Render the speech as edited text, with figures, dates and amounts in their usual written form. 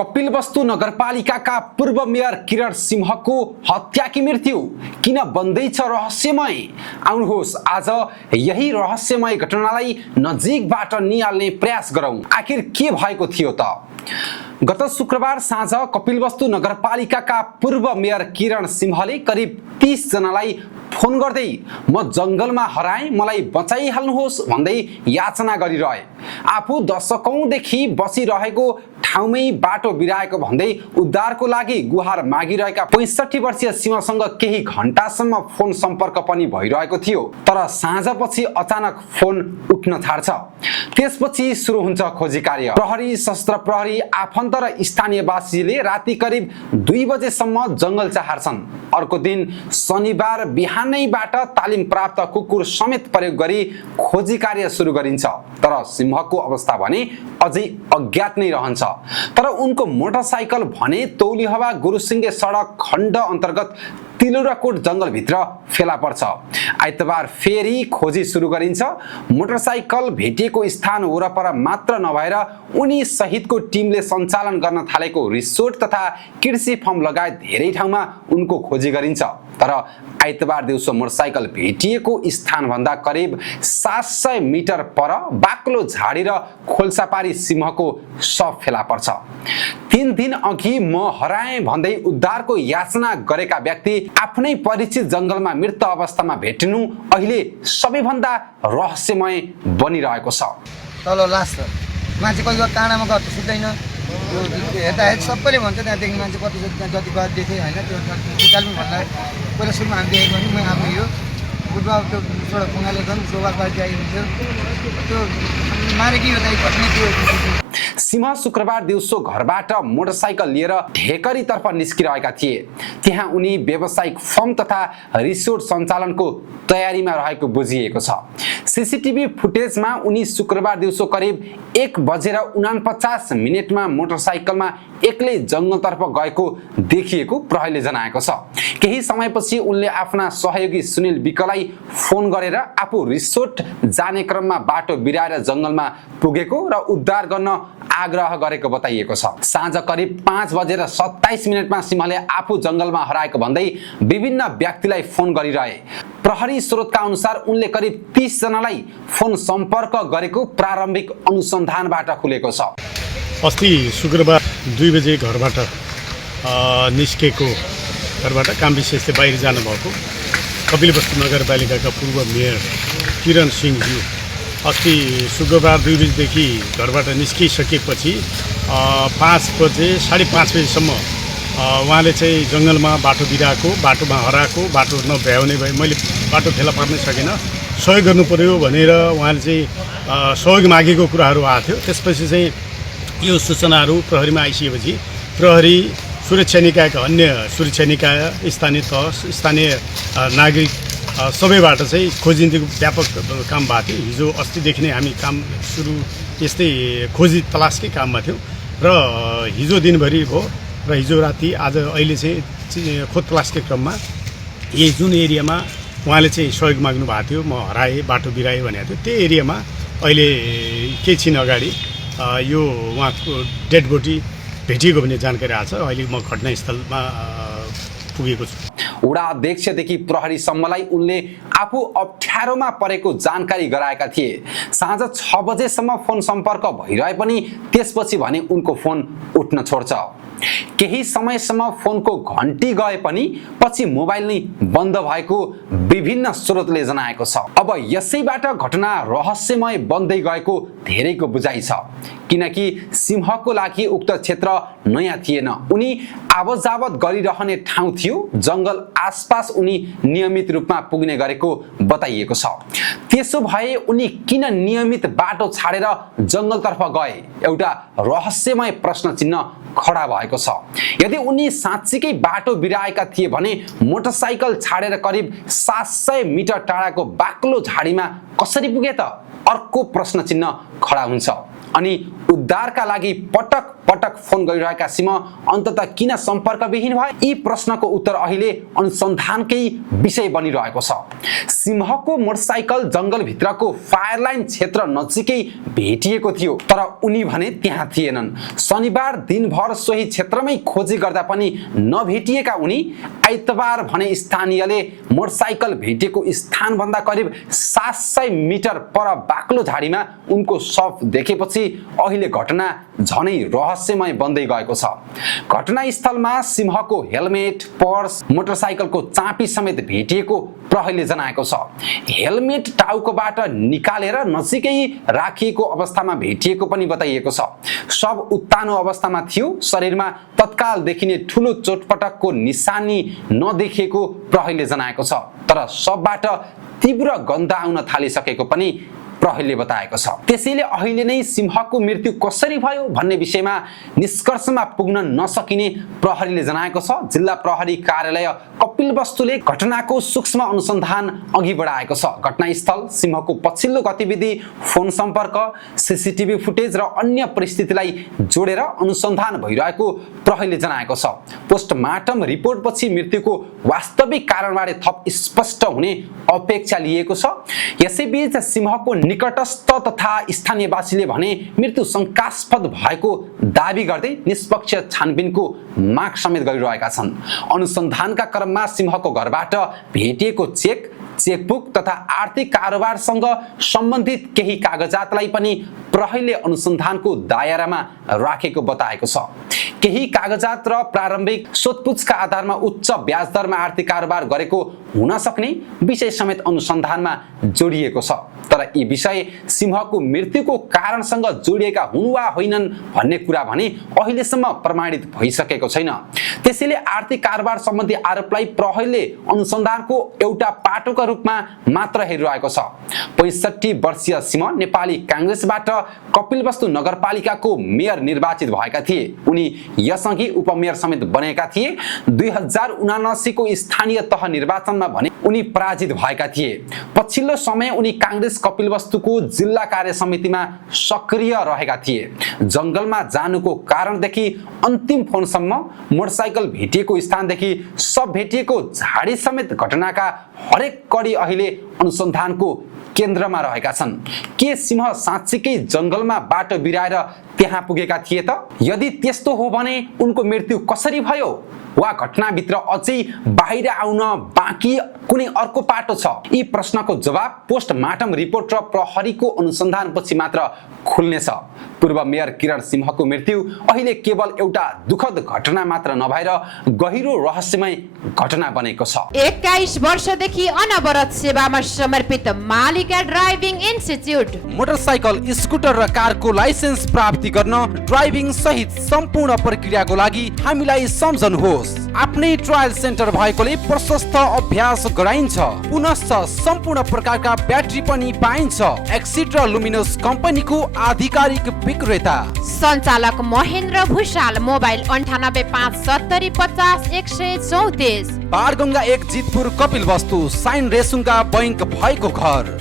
कपिलवस्तु नगरपालिकाका पूर्व मेयर किरण सिंहको हत्याकी मृत्यु किन बन्दैछ रहस्यमय? आउनुहोस् आज यही रहस्यमय घटनालाई नजिकबाट निहाल्ने प्रयास गरौँ। आखिर के भएको थियो त? गत शुक्रबार साँझ कपिलवस्तु नगरपालिकाका पूर्व मेयर किरण सिंहले करिब 30 जनालाई फोन गर्दै म जंगलमा हराएँ, मलाई बचाइहाल्नुहोस् भन्दै याचना गरिरहे। आफू दशकौंदेखि बसिरहेको ठाउँमै बाटो बिराएको भन्दै उद्धारको लागि गुहार मागिरहेका 65 वर्षीय सिंहसँग केही घण्टासम्म फोन सम्पर्क पनि भइरहेको थियो। तर साँझपछि अचानक फोन उठ्न थाल्छ। त्यसपछि सुरु हुन्छ खोजी कार्य। प्रहरी, सशस्त्र प्रहरी, आफन्त र स्थानीयवासीले राति करिब 2 बजेसम्म जंगल चहार्छन्। अर्को दिन शनिबार बिहानैबाट तालिम प्राप्त कुकुर समेत प्रयोग गरी खोजी कार्य सुरु गरिन्छ। तर सिंहको अवस्था भने अझै अज्ञात नै रहन्छ। तर उनको मोटरसाइकल भने तौलिहवा गुरुसिंगे सडक खण्ड अन्तर्गत तिलुराकोट जंगलभित्र फेला पर्छ। आइतबार फेरि खोजी सुरु गरिन्छ। मोटरसाइकल भेटिएको स्थान वरपर मात्र नभएर उनी सहितको टिमले सञ्चालन गर्न थालेको रिसोर्ट तथा कृषि फर्म लगायत धेरै ठाउँमा उनको खोजी गरिन्छ। तर आइतबार दिउँसो मोटरसाइकल भेटिएको स्थानभन्दा करिब 700 मिटर पर बाक्लो झाडी र खोल्सापारी सिंहको शव फेला पर्छ। 3 दिन अघि म हराएँ भन्दै उद्धारको याचना गरेका व्यक्ति आफ्नै परिचित जंगलमा मृत अवस्थामा भेटिनु अहिले सबैभन्दा रहस्यमय बनिरहेको छ। तल लास छ, मान्छे कोही काँडामा गर्छ सुत्दैन। हेर्दाखेरि सबैले भन्छ त्यहाँदेखि मान्छे कति जति गएर देखेँ होइन, त्यो निकाल्नु भन्दा पहिला सुरुमा हामी देखेको भने म आफै यो बुधमा त्यो एउटा खुङ्गाले पनि जोगा पार्टी आइदिन्थ्यो त्यो मारे कि घट्ने त्यो। सिंह शुक्रबार दिउँसो घरबाट मोटरसाइकल लिएर ढेकरीतर्फ निस्किरहेका थिए। त्यहाँ उनी व्यावसायिक फर्म तथा रिसोर्ट सञ्चालनको तयारीमा रहेको बुझिएको छ। सीसीटीभी फुटेजमा उनी शुक्रबार दिउँसो करिब 1:49 मोटरसाइकलमा एक्लै जंगलतर्फ गएको देखिएको प्रहरीले जनाएको छ। केही समयपछि उनले आफ्ना सहयोगी सुनिल विकलाई फोन गरेर आफू रिसोर्ट जाने क्रममा बाटो बिराएर जंगलमा पुगेको र उद्धार गर्न आग्रह गरेको बताइएको छ। साँझ करिब 5:27 सिंहले आफू जंगलमा हराएको भन्दै विभिन्न व्यक्तिलाई फोन गरिरहे। प्रहरी स्रोतका अनुसार उनले करिब 30 जनालाई फोन सम्पर्क गरेको प्रारम्भिक अनुसन्धानबाट खुलेको छ। अस्ति शुक्रबार 2 बजे घरबाट निस्केको, घरबाट काम विशेषले बाहिर जानुभएको कपिलवस्तु नगरपालिकाका पूर्व मेयर किरण सिंहज्यू अस्ति शुक्रबार 2 बजेदेखि घरबाट निस्किसकेपछि 5 बजे 5:30 बजेसम्म उहाँले चाहिँ जङ्गलमा बाटो बिराएको, बाटोमा हराएको, बाटो नभ्याउने भए मैले बाटो फेला पार्न सकिनँ, सहयोग गर्नु पर्यो भनेर उहाँले चाहिँ सहयोग मागेको कुराहरू आएको थियो। त्यसपछि चाहिँ यो सूचनाहरू प्रहरीमा आइसकेपछि प्रहरी, सुरक्षा निकायका अन्य सुरक्षा निकाय, स्थानीय तह, स्थानीय नागरिक सबैबाट चाहिँ खोजिन्तीको व्यापक काम भएको थियो। हिजो अस्तिदेखि नै हामी काम सुरु यस्तै खोजी तलासकै काममा थियौँ र हिजो दिनभरि भयो र हिजो राति आज अहिले चाहिँ खोज तलासकै क्रममा यही जुन एरियामा उहाँले चाहिँ सहयोग माग्नु भएको थियो, म हराएँ, बाटो बिराएँ भनेको थियो, त्यो एरियामा अहिले केही छिन अगाडि यो उहाँको डेड बडी भेटिएको भन्ने जानकारी आएको छ। अहिले म घटनास्थलमा पुगेको छु। वडा अध्यक्षदेखि प्रहरीसम्मलाई उनले आफू अप्ठ्यारोमा परेको जानकारी गराएका थिए। साँझ 6 बजेसम्म फोन सम्पर्क भइरहे पनि त्यसपछि भने उनको फोन उठ्न छोड्छ। केही समयसम्म फोनको घन्टी गए पनि पछि मोबाइल नै बन्द भएको विभिन्न स्रोतले जनाएको छ। अब यसैबाट घटना रहस्यमय बन्दै गएको धेरैको बुझाइ छ, किनकि सिंहको लागि उक्त क्षेत्र नयाँ थिएन। उनी आवतजावत गरिरहने ठाउँ थियो। जंगल आसपास उनी नियमित रूपमा पुग्ने गरेको बताइएको छ। त्यसो भए उनी किन नियमित बाटो छाडेर जंगलतर्फ गए? एउटा रहस्यमय प्रश्न चिन्ह खडा भएको छ। यदि उनी साँच्चीकै बाटो बिराएका थिए भने मोटरसाइकल छाडेर करिब 700 मिटर टाढाको बाक्लो झाडीमा कसरी पुगे त? अर्को प्रश्न चिन्ह खडा हुन्छ। अनि उद्धारका लागि पटक पटक फोन गरिरहेका सिंह अन्ततः किन सम्पर्कविहीन भए? यी प्रश्नको उत्तर अहिले अनुसन्धानकै विषय बनिरहेको छ। सिंहको मोटरसाइकल जङ्गलभित्रको फायरलाइन क्षेत्र नजिकै भेटिएको थियो, तर उनी भने त्यहाँ थिएनन्। शनिबार दिनभर सोही क्षेत्रमै खोजी गर्दा पनि नभेटिएका उनी आइतबार भने स्थानीयले मोटरसाइकल भेटिएको स्थानभन्दा करिब 700 मिटर पर बाक्लो झाडीमा उनको शव देखेपछि अहिले घटना झनै रहस्यमय बन्दै गएको छ। घटनास्थलमा सिंहको हेलमेट, पर्स, मोटरसाइकलको चाबी समेत भेटिएको प्रहरीले जनाएको छ। हेलमेट टाउकोबाट निकालेर नजिकै राखिएको अवस्थामा भेटिएको पनि बताइएको छ। शव उत्तानो अवस्थामा थियो। शरीरमा तत्काल देखिने ठूलो चोटपटकको निशानी नदेखिएको प्रहरीले जनाएको छ, तर शवबाट तीव्र गन्ध आउन थालिसकेको पनि प्रहरीले बताएको छ। त्यसैले अहिले नै सिंहको मृत्यु कसरी भयो भन्ने विषयमा निष्कर्षमा पुग्न नसकिने प्रहरीले जनाएको छ। जिल्ला प्रहरी कार्यालय कपिलवस्तुले घटनाको सूक्ष्म अनुसन्धान अघि बढाएको छ। घटनास्थल, सिंहको पछिल्लो गतिविधि, फोन सम्पर्क, सीसीटीभी फुटेज र अन्य परिस्थितिलाई जोडेर अनुसन्धान भइरहेको प्रहरीले जनाएको छ। पोस्टमार्टम रिपोर्टपछि मृत्युको वास्तविक कारणबारे थप स्पष्ट हुने अपेक्षा लिएको छ। यसैबीच सिंहको निकटस्थ तथा स्थानीयवासीले भने मृत्यु शंकास्पद भएको दाबी गर्दै निष्पक्ष छानबिनको माग समेत गरिरहेका छन्। अनुसन्धानका क्रममा सिंहको घरबाट भेटिएको चेकबुक तथा आर्थिक कारोबारसँग सम्बन्धित केही कागजातलाई पनि प्रहरीले अनुसन्धानको दायरामा राखेको बताएको छ। केही कागजात र प्रारम्भिक सोधपुछका आधारमा उच्च ब्याज दरमा आर्थिक कारोबार गरेको हुन सक्ने विषय समेत अनुसन्धानमा जोडिएको छ। तर यी विषय सिंहको मृत्युको कारणसँग जोडिएका हुन् वा होइनन् भन्ने कुरा भने अहिलेसम्म प्रमाणित भइसकेको छैन। त्यसैले आर्थिक कारोबार सम्बन्धी आरोपलाई प्रहरीले अनुसन्धानको एउटा पाटोका रूपमा मात्र हेरिरहेको छ। 65 वर्षीय सिंह नेपाली कांग्रेसबाट कपिलवस्तु नगरपालिकाको मेयर निर्वाचित भएका थिए। उनी यसअघि उपमेयर समेत बनेका थिए। 2079 को स्थानीय तह निर्वाचनमा भने उनी पराजित भएका थिए। पछिल्लो समय उनी कांग्रेस कपिलवस्तुको जिल्ला कार्य समितिमा सक्रिय रहेका थिए। जंगलमा जानुको कारणदेखि अन्तिम फोनसम्म, मोटरसाइकल भेटिएको स्थानदेखि सब भेटिएको झाडी समेत घटनाका हरेक कडी अहिले अनुसन्धानको केन्द्रमा रहेका छन्। के सिंह साँच्चीकै जंगलमा बाटो बिराएर त्यहाँ पुगेका थिए त? यदि त्यस्तो हो भने उनको मृत्यु कसरी भयो? वा घटनाभित्र अझै बाहिर आउन बाँकी कुनै अर्को पाटो छ? यी प्रश्नको जवाब पोस्टमार्टम रिपोर्ट र प्रहरीको अनुसन्धानपछि मात्र खुल्नेछ। पूर्व मेयर किरण सिंहको मृत्यु अहिले केवल एउटा दुखद घटना मात्र नभएर गहिरो रहस्यमय घटना बनेको छ। 21 वर्षदेखि अनवरत सेवामा समर्पित मालिका ड्राइभिङ इन्स्टिच्युट। मोटरसाइकल, स्कुटर र कारको लाइसेन्स प्राप्ति गर्न ड्राइभिङ सहित सम्पूर्ण प्रक्रियाको लागि हामीलाई सम्झनुहोस्। आफ्नै ट्रायल सेन्टर भएकोले प्रशस्त अभ्यास गराइन्छ। पुनश्च सम्पूर्ण प्रकारका ब्याट्री पनि पाइन्छ। एक्सिड र लुमिनोस कम्पनीको आधिकारिक विक्रेता। सञ्चालक महेन्द्र भुषाल। मोबाइल 9857050134। बारगंगा 1 जितपुर कपिलवस्तु। साइन रेसुङका बैंक भएको घर।